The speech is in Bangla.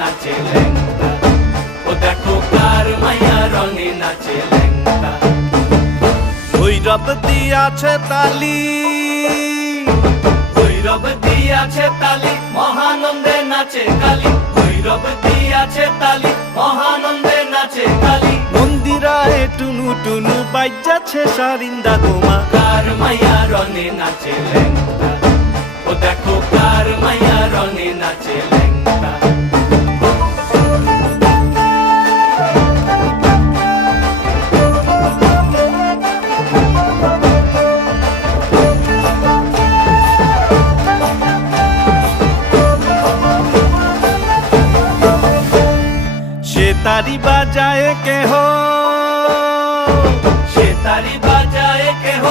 নাচে ল্যাংটা, ও দেখো কার মাইয়া রঙে নাচে ল্যাংটা। ভৈরব দিয়াছে তালি, ভৈরব দিয়াছে তালি, মহানন্দে নাচে কালী। ভৈরব দিয়াছে তালি, মহানন্দে নাচে কালী। মন্দিরায় টুনু টুনু বাজ্যাছে সারিন্দা গোমা। কার মাইয়া রঙে নাচে ল্যাংটা, ও দেখো কার মাইয়া রঙে নাচে ল্যাংটা। সে তারি বাজায় কেহ, সে তারি বাজায় কেহ,